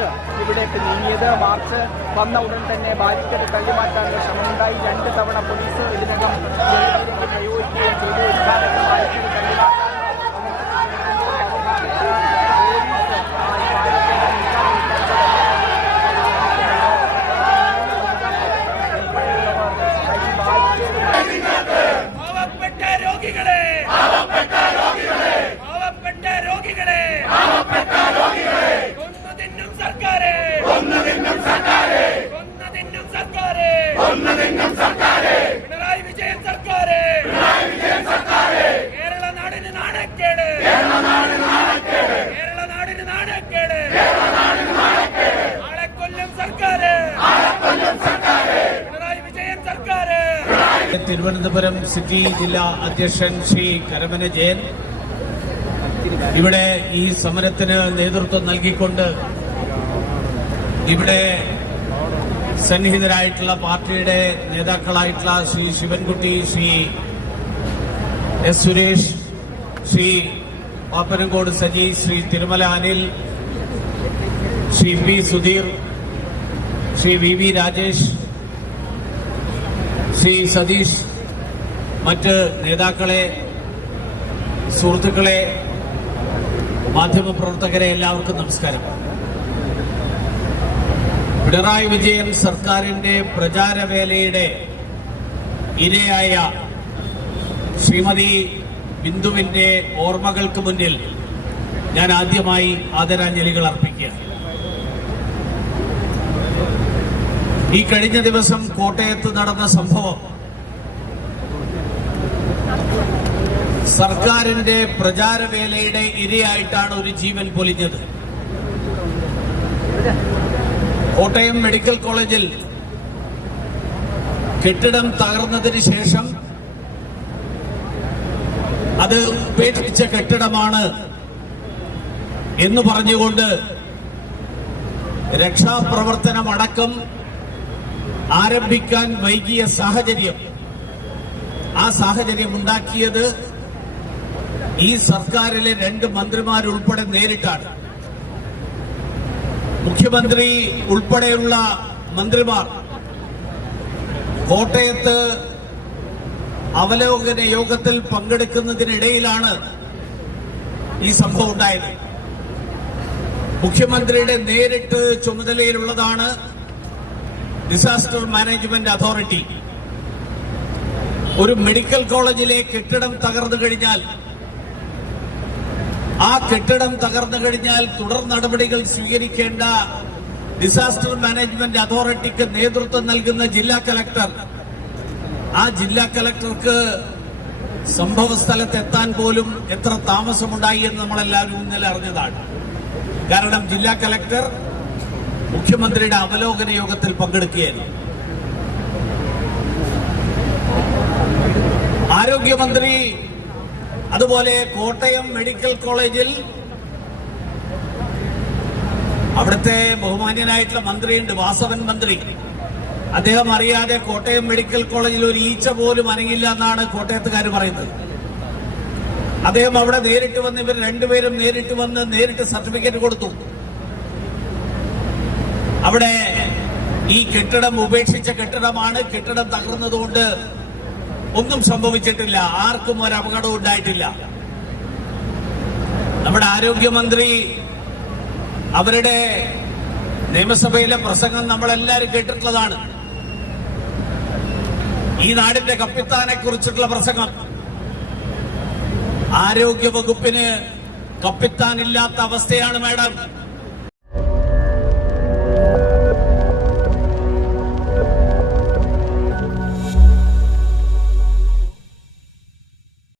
March ഇവിടേക്ക് നീങ്ങിയത്. March വന്ന ഉടൻ തന്നെ ബാരിക്കേഡ് തള്ളിമാറ്റാനുള്ള ശ്രമമുണ്ടായി. 2 തവണ പോലീസ് ഇതിനകം പ്രയോഗിക്കുകയും ചെയ്തു. ഉദ്ഘാടനം ബാരിക്കേഡ് തള്ളിമാറ്റാൻ പിണറായി വിജയൻ സർക്കാർ കേരള നാടിന് നാണക്കേട്, കേരള നാടിന് നാണക്കേട്, ആളെ കൊല്ലും സർക്കാർ, പിണറായി വിജയൻ സർക്കാർ. തിരുവനന്തപുരം സിറ്റി ജില്ലാ അധ്യക്ഷൻ ശ്രീ കരമന ജയൻ ഇവിടെ ഈ സമരത്തിന് നേതൃത്വം നൽകിക്കൊണ്ട് ഇവിടെ സന്നിഹിതരായിട്ടുള്ള പാർട്ടിയുടെ നേതാക്കളായിട്ടുള്ള Shri Sivankutty, Shri S Suresh, Shri Pappanamcode Saji, Shri Thirumala Anil, Shri P Sudheer, Shri V V Rajesh, Shri Satheesh, മറ്റ് നേതാക്കളെ, സുഹൃത്തുക്കളെ, മാധ്യമപ്രവർത്തകരെ എല്ലാവർക്കും നമസ്കാരം. പിണറായി വിജയൻ സർക്കാരിന്റെ പ്രചാരവേലയുടെ ഇരയായ ശ്രീമതി ബിന്ദുവിന്റെ ഓർമ്മകൾക്ക് മുന്നിൽ ഞാൻ ആദ്യമായി ആദരാഞ്ജലികൾ അർപ്പിക്കുക. ഈ കഴിഞ്ഞ ദിവസം കോട്ടയത്ത് നടന്ന സംഭവം സർക്കാരിന്റെ പ്രചാരവേലയുടെ ഇരയായിട്ടാണ് ഒരു ജീവൻ പൊലിഞ്ഞത്. കോട്ടയം മെഡിക്കൽ കോളേജിൽ കെട്ടിടം തകർന്നതിന് ശേഷം അത് ഉപേക്ഷിച്ച കെട്ടിടമാണ് എന്ന് പറഞ്ഞുകൊണ്ട് രക്ഷാപ്രവർത്തനമടക്കം ആരംഭിക്കാൻ വൈകിയ സാഹചര്യം, ആ സാഹചര്യം ഉണ്ടാക്കിയത് ഈ സർക്കാരിലെ 2 മന്ത്രിമാരുൾപ്പെടെ നേരിട്ടാണ്. മുഖ്യമന്ത്രി ഉൾപ്പെടെയുള്ള മന്ത്രിമാർ കോട്ടയത്ത് അവലോകന യോഗത്തിൽ പങ്കെടുക്കുന്നതിനിടയിലാണ് ഈ സംഭവം ഉണ്ടായത്. മുഖ്യമന്ത്രിയുടെ നേരിട്ട് ചുമതലയിലുള്ളതാണ് ഡിസാസ്റ്റർ മാനേജ്മെന്റ് അതോറിറ്റി. ഒരു മെഡിക്കൽ കോളേജിലെ കെട്ടിടം തകർന്നു കഴിഞ്ഞാൽ, ആ കെട്ടിടം തകർന്നു കഴിഞ്ഞാൽ തുടർ നടപടികൾ സ്വീകരിക്കേണ്ട ഡിസാസ്റ്റർ മാനേജ്മെന്റ് അതോറിറ്റിക്ക് നേതൃത്വം നൽകുന്ന ജില്ലാ കലക്ടർ, ആ ജില്ലാ കലക്ടർക്ക് സംഭവ സ്ഥലത്തെത്താൻ പോലും എത്ര താമസമുണ്ടായി എന്ന് നമ്മളെല്ലാവരും ഇന്നലെ അറിഞ്ഞതാണ്. കാരണം ജില്ലാ കലക്ടർ മുഖ്യമന്ത്രിയുടെ അവലോകന യോഗത്തിൽ പങ്കെടുക്കുകയായിരുന്നു. ആരോഗ്യമന്ത്രി അതുപോലെ കോട്ടയം മെഡിക്കൽ കോളേജിൽ അവിടുത്തെ ബഹുമാന്യനായിട്ടുള്ള മന്ത്രിയുണ്ട്, വാസവൻ മന്ത്രി. അദ്ദേഹം അറിയാതെ കോട്ടയം മെഡിക്കൽ കോളേജിൽ ഒരു ഈച്ച പോലും അനങ്ങില്ല എന്നാണ് കോട്ടയത്തുകാർ പറയുന്നത്. അദ്ദേഹം അവിടെ നേരിട്ട് വന്ന്, ഇവർ 2 പേരും നേരിട്ട് വന്ന് നേരിട്ട് സർട്ടിഫിക്കറ്റ് കൊടുത്തു. അവിടെ ഈ കെട്ടിടം ഉപേക്ഷിച്ച കെട്ടിടമാണ്, കെട്ടിടം തകർന്നതുകൊണ്ട് ഒന്നും സംഭവിച്ചിട്ടില്ല, ആർക്കും ഒരു അപകടവും ഉണ്ടായിട്ടില്ല. നമ്മുടെ ആരോഗ്യമന്ത്രി അവരുടെ നിയമസഭയിലെ പ്രസംഗം നമ്മളെല്ലാവരും കേട്ടിട്ടുള്ളതാണ്. ഈ നാടിന്റെ കപ്പിത്താനെ കുറിച്ചിട്ടുള്ള പ്രസംഗം. ആരോഗ്യ വകുപ്പിന് കപ്പിത്താനില്ലാത്ത അവസ്ഥയാണ് മാഡം.